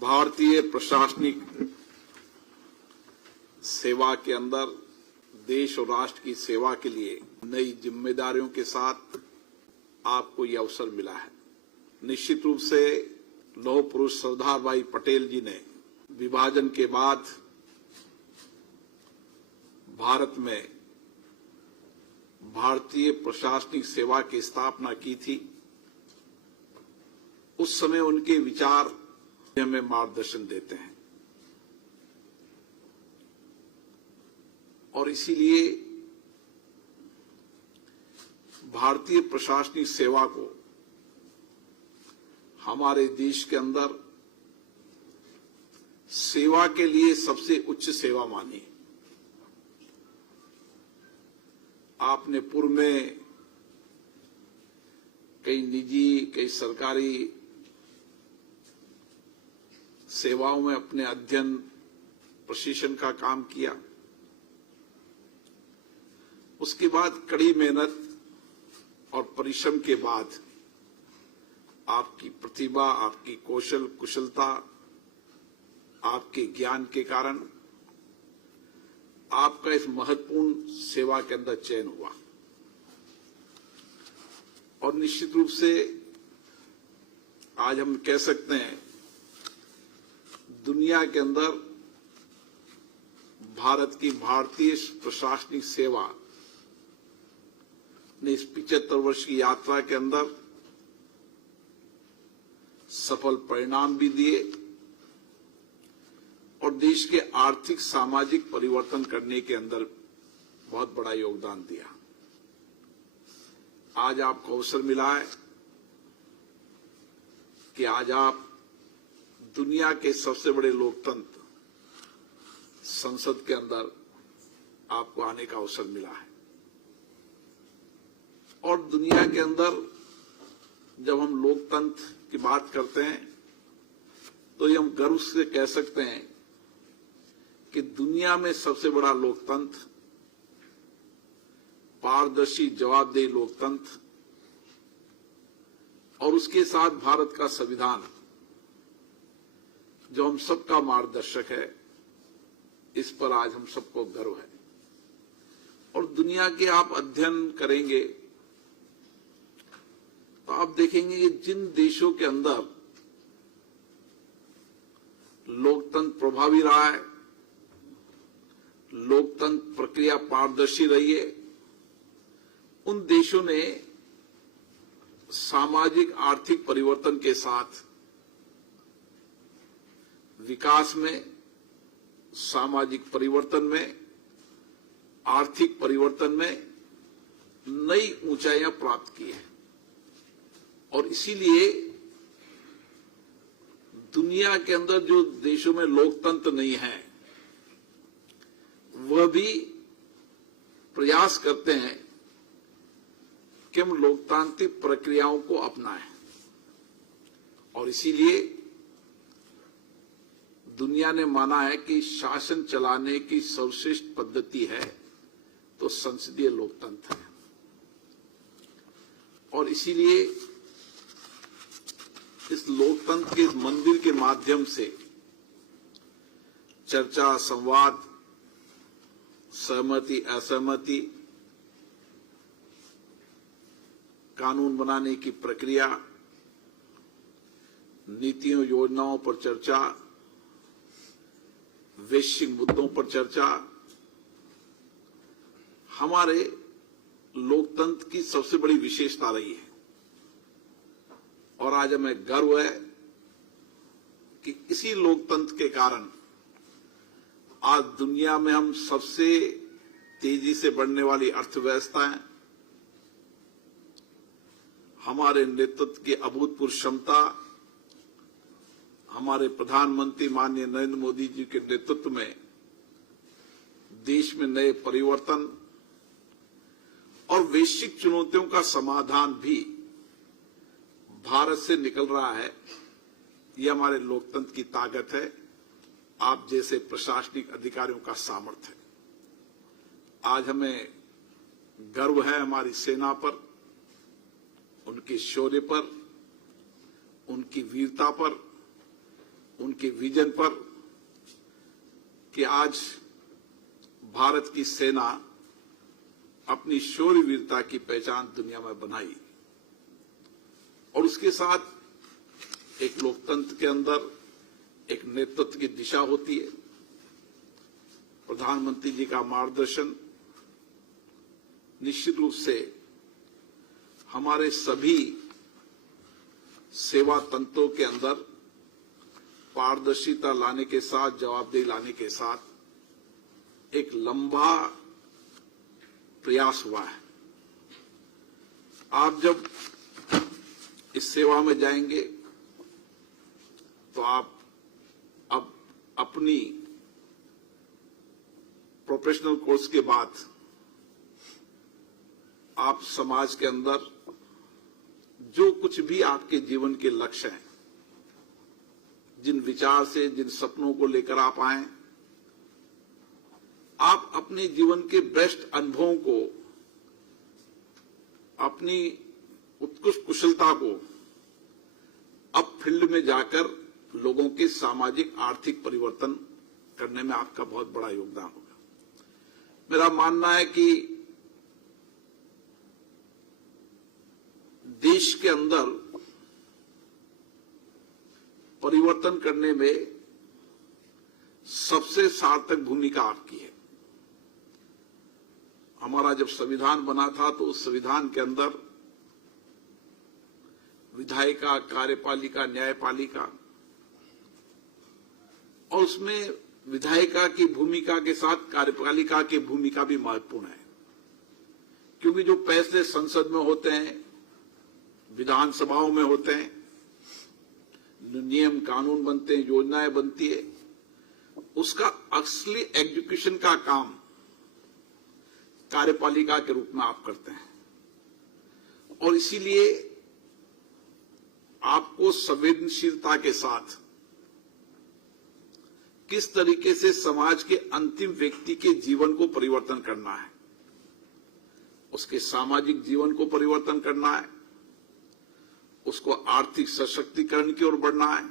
भारतीय प्रशासनिक सेवा के अंदर देश और राष्ट्र की सेवा के लिए नई जिम्मेदारियों के साथ आपको ये अवसर मिला है। निश्चित रूप से लौह पुरुष सरदार भाई पटेल जी ने विभाजन के बाद भारत में भारतीय प्रशासनिक सेवा की स्थापना की थी। उस समय उनके विचार हमें मार्गदर्शन देते हैं और इसीलिए भारतीय प्रशासनिक सेवा को हमारे देश के अंदर सेवा के लिए सबसे उच्च सेवा मानी। आपने पूर्व में कई निजी कई सरकारी सेवाओं में अपने अध्ययन प्रशिक्षण का काम किया। उसके बाद कड़ी मेहनत और परिश्रम के बाद आपकी प्रतिभा, आपकी कौशल कुशलता, आपके ज्ञान के कारण आपका इस महत्वपूर्ण सेवा के अंदर चयन हुआ और निश्चित रूप से आज हम कह सकते हैं दुनिया के अंदर भारत की भारतीय प्रशासनिक सेवा ने इस 75 वर्ष की यात्रा के अंदर सफल परिणाम भी दिए और देश के आर्थिक सामाजिक परिवर्तन करने के अंदर बहुत बड़ा योगदान दिया। आज आपको अवसर मिला है कि आज आप दुनिया के सबसे बड़े लोकतंत्र संसद के अंदर आपको आने का अवसर मिला है और दुनिया के अंदर जब हम लोकतंत्र की बात करते हैं तो ये हम गर्व से कह सकते हैं कि दुनिया में सबसे बड़ा लोकतंत्र, पारदर्शी जवाबदेही लोकतंत्र और उसके साथ भारत का संविधान जो हम सबका मार्गदर्शक है, इस पर आज हम सबको गर्व है। और दुनिया के आप अध्ययन करेंगे तो आप देखेंगे कि जिन देशों के अंदर लोकतंत्र प्रभावी रहा है, लोकतंत्र प्रक्रिया पारदर्शी रही है, उन देशों ने सामाजिक आर्थिक परिवर्तन के साथ विकास में, सामाजिक परिवर्तन में, आर्थिक परिवर्तन में नई ऊंचाइयां प्राप्त की हैं और इसीलिए दुनिया के अंदर जो देशों में लोकतंत्र नहीं है वह भी प्रयास करते हैं कि हम लोकतांत्रिक प्रक्रियाओं को अपनाएं और इसीलिए दुनिया ने माना है कि शासन चलाने की सर्वश्रेष्ठ पद्धति है तो संसदीय लोकतंत्र है और इसीलिए इस लोकतंत्र के मंदिर के माध्यम से चर्चा, संवाद, सहमति, असहमति, कानून बनाने की प्रक्रिया, नीतियों योजनाओं पर चर्चा, वैश्विक मुद्दों पर चर्चा हमारे लोकतंत्र की सबसे बड़ी विशेषता रही है और आज हमें गर्व है कि इसी लोकतंत्र के कारण आज दुनिया में हम सबसे तेजी से बढ़ने वाली अर्थव्यवस्था है, हमारे नेतृत्व की अभूतपूर्व क्षमता, हमारे प्रधानमंत्री माननीय नरेंद्र मोदी जी के नेतृत्व में देश में नए परिवर्तन और वैश्विक चुनौतियों का समाधान भी भारत से निकल रहा है। यह हमारे लोकतंत्र की ताकत है, आप जैसे प्रशासनिक अधिकारियों का सामर्थ्य है। आज हमें गर्व है हमारी सेना पर, उनके शौर्य पर, उनकी वीरता पर, उनके विजन पर कि आज भारत की सेना अपनी शौर्य वीरता की पहचान दुनिया में बनाई और उसके साथ एक लोकतंत्र के अंदर एक नेतृत्व की दिशा होती है। प्रधानमंत्री जी का मार्गदर्शन निश्चित रूप से हमारे सभी सेवा तंत्रों के अंदर पारदर्शिता लाने के साथ, जवाबदेही लाने के साथ एक लंबा प्रयास हुआ है। आप जब इस सेवा में जाएंगे तो आप अब अपनी प्रोफेशनल कोर्स के बाद आप समाज के अंदर जो कुछ भी आपके जीवन के लक्ष्य हैं, जिन विचार से, जिन सपनों को लेकर आप आए, आप अपने जीवन के बेस्ट अनुभवों को, अपनी उत्कृष्ट कुशलता को अब फील्ड में जाकर लोगों के सामाजिक आर्थिक परिवर्तन करने में आपका बहुत बड़ा योगदान होगा। मेरा मानना है कि देश के अंदर परिवर्तन करने में सबसे सार्थक भूमिका आपकी है। हमारा जब संविधान बना था तो उस संविधान के अंदर विधायिका, कार्यपालिका, न्यायपालिका और उसमें विधायिका की भूमिका के साथ कार्यपालिका की भूमिका भी महत्वपूर्ण है, क्योंकि जो फैसले संसद में होते हैं, विधानसभाओं में होते हैं, नियम कानून बनते हैं, योजनाएं बनती है, उसका असली एग्जीक्यूशन का काम कार्यपालिका के रूप में आप करते हैं। और इसीलिए आपको संवेदनशीलता के साथ किस तरीके से समाज के अंतिम व्यक्ति के जीवन को परिवर्तन करना है, उसके सामाजिक जीवन को परिवर्तन करना है, उसको आर्थिक सशक्तिकरण की ओर बढ़ना है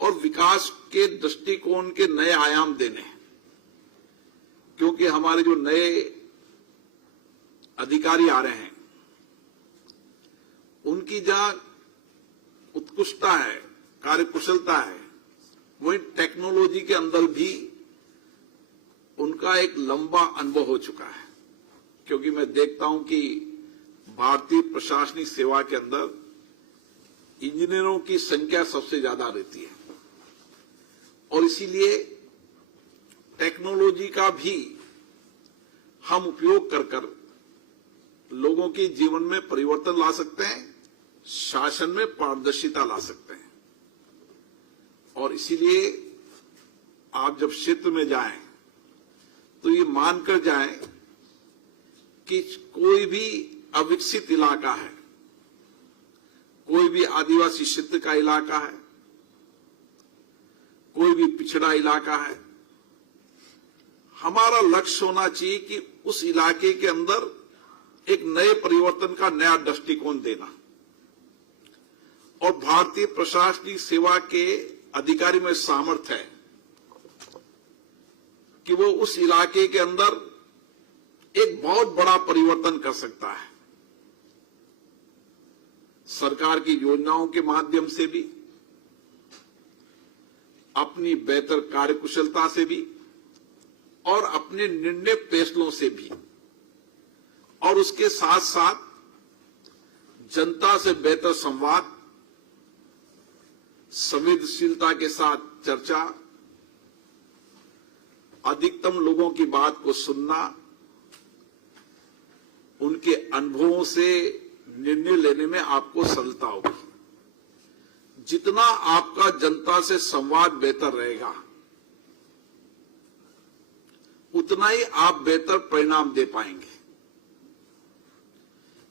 और विकास के दृष्टिकोण के नए आयाम देने। क्योंकि हमारे जो नए अधिकारी आ रहे हैं, उनकी जहां उत्कृष्टता है, कार्यकुशलता है, वहीं टेक्नोलॉजी के अंदर भी उनका एक लंबा अनुभव हो चुका है। क्योंकि मैं देखता हूं कि भारतीय प्रशासनिक सेवा के अंदर इंजीनियरों की संख्या सबसे ज्यादा रहती है और इसीलिए टेक्नोलॉजी का भी हम उपयोग कर लोगों के जीवन में परिवर्तन ला सकते हैं, शासन में पारदर्शिता ला सकते हैं। और इसीलिए आप जब क्षेत्र में जाएं तो ये मानकर जाएं कि कोई भी अविकसित इलाका है, कोई भी आदिवासी क्षेत्र का इलाका है, कोई भी पिछड़ा इलाका है, हमारा लक्ष्य होना चाहिए कि उस इलाके के अंदर एक नए परिवर्तन का नया दृष्टिकोण देना। और भारतीय प्रशासनिक सेवा के अधिकारी में सामर्थ्य है कि वो उस इलाके के अंदर एक बहुत बड़ा परिवर्तन कर सकता है, सरकार की योजनाओं के माध्यम से भी, अपनी बेहतर कार्यकुशलता से भी और अपने निर्णय फैसलों से भी, और उसके साथ साथ जनता से बेहतर संवाद, संवेदनशीलता के साथ चर्चा, अधिकतम लोगों की बात को सुनना, उनके अनुभवों से निर्णय लेने में आपको सरलता होगी। जितना आपका जनता से संवाद बेहतर रहेगा, उतना ही आप बेहतर परिणाम दे पाएंगे।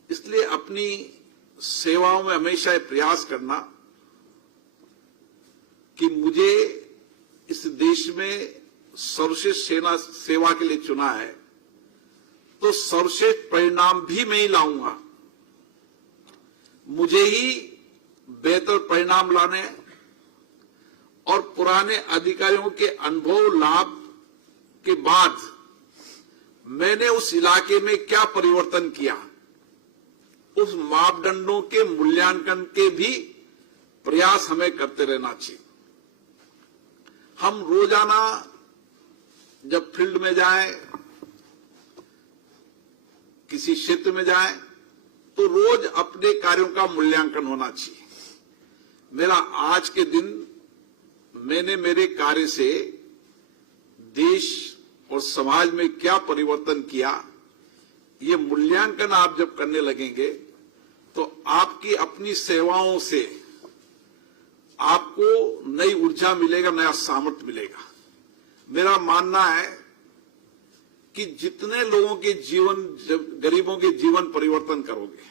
इसलिए अपनी सेवाओं में हमेशा प्रयास करना कि मुझे इस देश में सर्वश्रेष्ठ सेवा के लिए चुना है, तो सर्वश्रेष्ठ परिणाम भी मैं ही लाऊंगा। मुझे ही बेहतर परिणाम लाने हैं, और पुराने अधिकारियों के अनुभव लाभ के बाद मैंने उस इलाके में क्या परिवर्तन किया, उस मापदंडों के मूल्यांकन के भी प्रयास हमें करते रहना चाहिए। हम रोजाना जब फील्ड में जाएं, किसी क्षेत्र में जाएं, तो रोज अपने कार्यों का मूल्यांकन होना चाहिए। मेरा आज के दिन मैंने मेरे कार्य से देश और समाज में क्या परिवर्तन किया, ये मूल्यांकन आप जब करने लगेंगे तो आपकी अपनी सेवाओं से आपको नई ऊर्जा मिलेगा, नया सामर्थ्य मिलेगा। मेरा मानना है कि जितने लोगों के जीवन, गरीबों के जीवन परिवर्तन करोगे,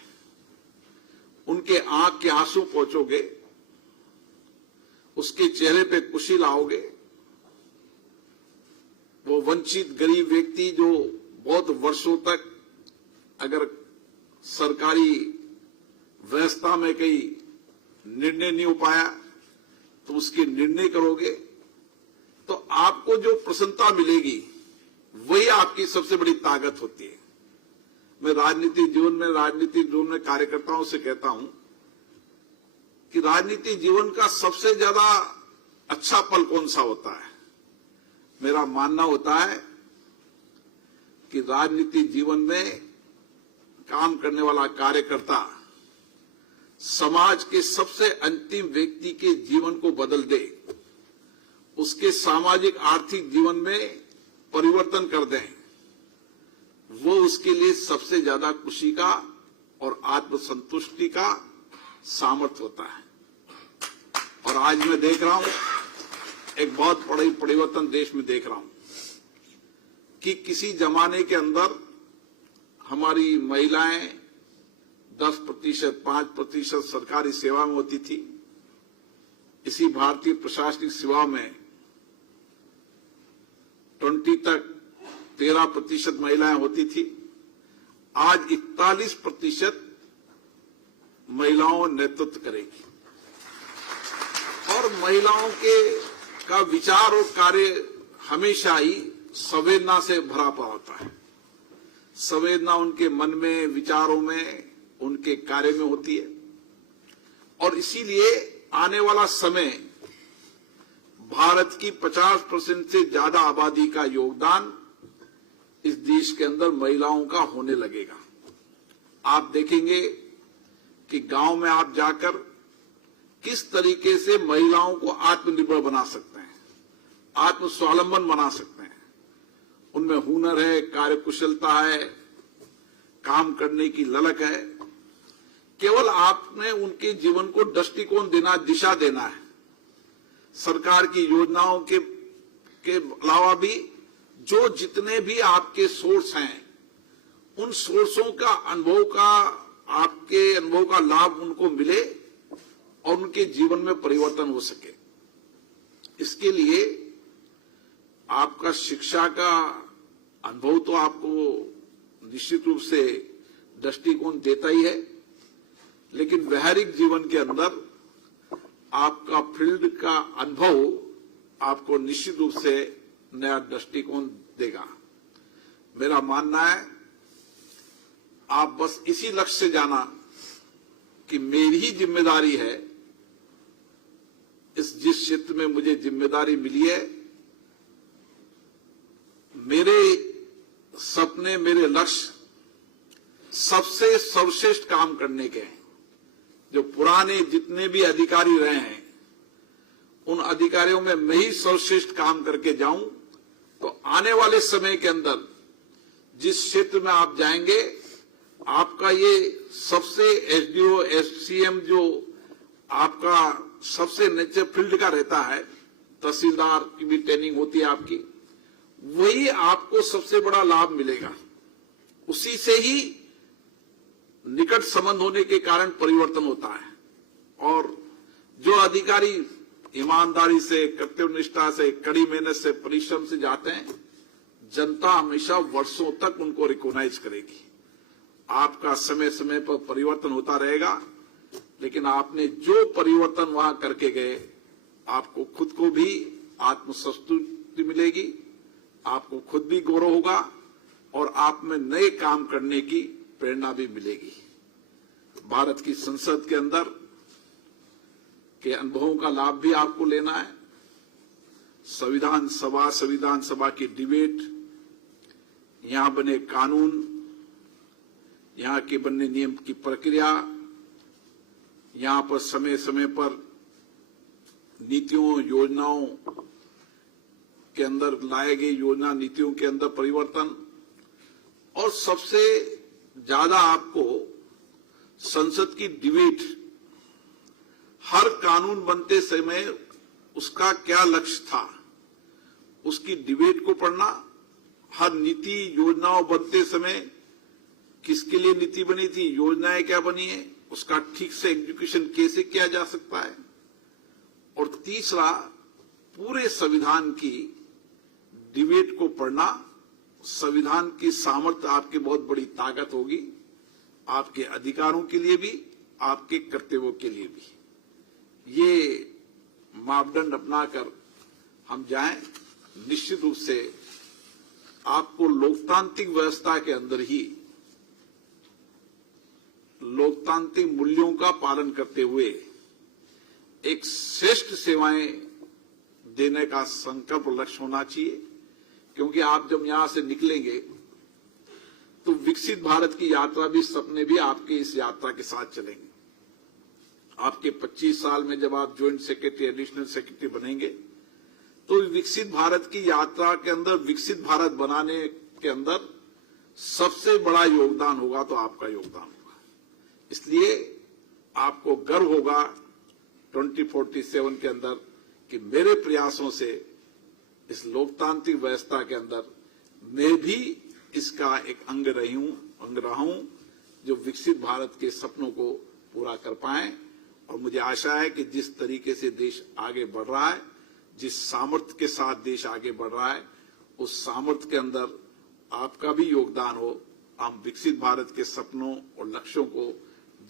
उनके आंख के आंसू पहुंचोगे, उसके चेहरे पे खुशी लाओगे, वो वंचित गरीब व्यक्ति जो बहुत वर्षों तक अगर सरकारी व्यवस्था में कई निर्णय नहीं हो पाया तो उसके निर्णय करोगे, तो आपको जो प्रसन्नता मिलेगी वही आपकी सबसे बड़ी ताकत होती है। मैं राजनीतिक जीवन में कार्यकर्ताओं से कहता हूं कि राजनीतिक जीवन का सबसे ज्यादा अच्छा पल कौन सा होता है। मेरा मानना होता है कि राजनीतिक जीवन में काम करने वाला कार्यकर्ता समाज के सबसे अंतिम व्यक्ति के जीवन को बदल दे, उसके सामाजिक आर्थिक जीवन में परिवर्तन कर दें, वो उसके लिए सबसे ज्यादा खुशी का और आत्मसंतुष्टि का सामर्थ्य होता है। और आज मैं देख रहा हूं, एक बहुत बड़ी परिवर्तन देश में देख रहा हूं कि किसी जमाने के अंदर हमारी महिलाएं 10%, 5% सरकारी सेवा में होती थी। इसी भारतीय प्रशासनिक सेवा में 20 तक 13% महिलाएं होती थी। आज 41% महिलाओं नेतृत्व करेगी। और महिलाओं का विचार और कार्य हमेशा ही संवेदना से भरा पड़ा होता है। संवेदना उनके मन में, विचारों में, उनके कार्य में होती है। और इसीलिए आने वाला समय भारत की 50% से ज्यादा आबादी का योगदान इस देश के अंदर महिलाओं का होने लगेगा। आप देखेंगे कि गांव में आप जाकर किस तरीके से महिलाओं को आत्मनिर्भर बना सकते हैं, आत्मस्वावलंबन बना सकते हैं। उनमें हुनर है, कार्यकुशलता है, काम करने की ललक है। केवल आपने उनके जीवन को दृष्टिकोण देना, दिशा देना है। सरकार की योजनाओं के अलावा भी जो जितने भी आपके सोर्स हैं, उन सोर्सों का आपके अनुभव का लाभ उनको मिले और उनके जीवन में परिवर्तन हो सके। इसके लिए आपका शिक्षा का अनुभव तो आपको निश्चित रूप से दृष्टिकोण देता ही है, लेकिन व्यावहारिक जीवन के अंदर आपका फील्ड का अनुभव आपको निश्चित रूप से नया दृष्टिकोण देगा। मेरा मानना है आप बस इसी लक्ष्य से जाना कि मेरी ही जिम्मेदारी है, जिस क्षेत्र में मुझे जिम्मेदारी मिली है, मेरे सपने, मेरे लक्ष्य सबसे सर्वश्रेष्ठ काम करने के हैं। जो पुराने जितने भी अधिकारी रहे हैं, उन अधिकारियों में मैं ही सर्वश्रेष्ठ काम करके जाऊं, तो आने वाले समय के अंदर जिस क्षेत्र में आप जाएंगे, आपका ये सबसे एसडीओ, एससीएम जो आपका सबसे नीचे फील्ड का रहता है, तहसीलदार की भी ट्रेनिंग होती है आपकी, वही आपको सबसे बड़ा लाभ मिलेगा। उसी से ही निकट संबंध होने के कारण परिवर्तन होता है। और जो अधिकारी ईमानदारी से, कर्तव्यनिष्ठा से, कड़ी मेहनत से, परिश्रम से जाते हैं, जनता हमेशा वर्षों तक उनको रिकॉग्नाइज करेगी। आपका समय समय पर परिवर्तन होता रहेगा, लेकिन आपने जो परिवर्तन वहां करके गए, आपको खुद को भी आत्मसंतुष्टि मिलेगी, आपको खुद भी गौरव होगा और आप में नए काम करने की प्रेरणा भी मिलेगी। भारत की संसद के अंदर के अनुभवों का लाभ भी आपको लेना है। संविधान सभा की डिबेट, यहां बने कानून, यहां के बनने नियम की प्रक्रिया, यहां पर समय समय पर नीतियों योजनाओं के अंदर लाए गए योजना नीतियों के अंदर परिवर्तन, और सबसे ज्यादा आपको संसद की डिबेट, हर कानून बनते समय उसका क्या लक्ष्य था, उसकी डिबेट को पढ़ना, हर नीति योजनाओं बनते समय किसके लिए नीति बनी थी, योजनाएं क्या बनी है, उसका ठीक से एग्जीक्यूशन कैसे किया जा सकता है, और तीसरा पूरे संविधान की डिबेट को पढ़ना। संविधान की सामर्थ्य आपकी बहुत बड़ी ताकत होगी, आपके अधिकारों के लिए भी, आपके कर्तव्यों के लिए भी। ये मापदंड अपनाकर हम जाएं, निश्चित रूप से आपको लोकतांत्रिक व्यवस्था के अंदर ही लोकतांत्रिक मूल्यों का पालन करते हुए एक श्रेष्ठ सेवाएं देने का संकल्प लक्ष्य होना चाहिए। क्योंकि आप जब यहां से निकलेंगे तो विकसित भारत की यात्रा भी, सपने भी आपके इस यात्रा के साथ चलेंगे। आपके 25 साल में जब आप ज्वाइंट सेक्रेटरी, एडिशनल सेक्रेटरी बनेंगे तो विकसित भारत की यात्रा के अंदर, विकसित भारत बनाने के अंदर सबसे बड़ा योगदान होगा तो आपका योगदान होगा। इसलिए आपको गर्व होगा 2047 के अंदर कि मेरे प्रयासों से इस लोकतांत्रिक व्यवस्था के अंदर मैं भी इसका एक अंग रहा हूं जो विकसित भारत के सपनों को पूरा कर पाए। और मुझे आशा है कि जिस तरीके से देश आगे बढ़ रहा है, जिस सामर्थ्य के साथ देश आगे बढ़ रहा है, उस सामर्थ्य के अंदर आपका भी योगदान हो, हम विकसित भारत के सपनों और लक्ष्यों को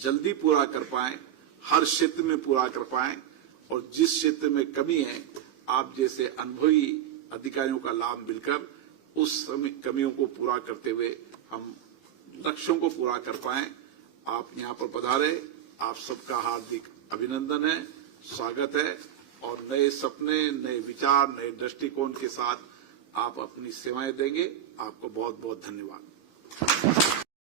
जल्दी पूरा कर पाएं, हर क्षेत्र में पूरा कर पाएं, और जिस क्षेत्र में कमी है, आप जैसे अनुभवी अधिकारियों का लाभ मिलकर उस कमियों को पूरा करते हुए हम लक्ष्यों को पूरा कर पाएं। आप यहां पर पधारे, आप सबका हार्दिक अभिनंदन है, स्वागत है, और नए सपने, नए विचार, नए दृष्टिकोण के साथ आप अपनी सेवाएं देंगे। आपको बहुत बहुत धन्यवाद।